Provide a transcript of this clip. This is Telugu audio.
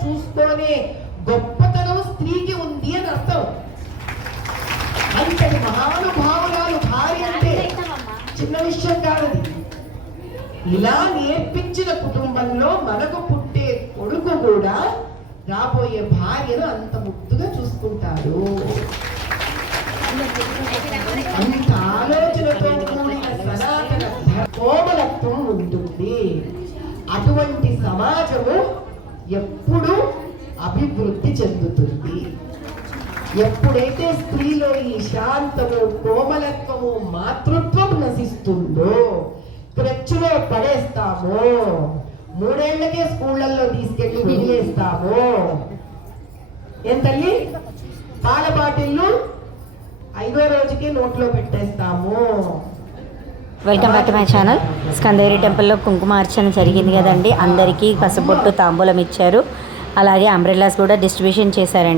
చూసుకునే గొప్పతనం స్త్రీకి ఉంది అని అర్థం. అంతటి మహానుభావురాలు భార్య అంటే చిన్న విషయం కాదది. ఇలా నేర్పించిన కుటుంబంలో మనకు పుట్టే కొడుకు కూడా రాబోయే భార్యను అంత ముద్దుగా చూసుకుంటాడు. అంత ఆలోచనతో కూడిన సనాతన కోమలత్వం ఉంటుంది. అటువంటి సమాజము ఎప్పుడు అభివృద్ధి చెందుతుంది. ఎప్పుడైతే స్త్రీలో ఈ శాంతము కోమలత్వము మాతృత్వం నశిస్తుందో క్రచ్చులో పడేస్తామో మూడేళ్ళకే స్కూళ్ళల్లో తీసుకెళ్ళి వదిలేస్తామో. ఏం తల్లి? పాల బాటిల్లు ఐదో రోజుకే నోట్లో పెట్టేస్తాము welcome back to my channel. Skandagiri టెంపుల్లో కుంకుమార్చన జరిగింది కదండి. అందరికీ పసుపొట్టు తాంబూలం ఇచ్చారు. అలాగే అంబ్రెల్లాస్ కూడా డిస్ట్రిబ్యూషన్ చేశారండి.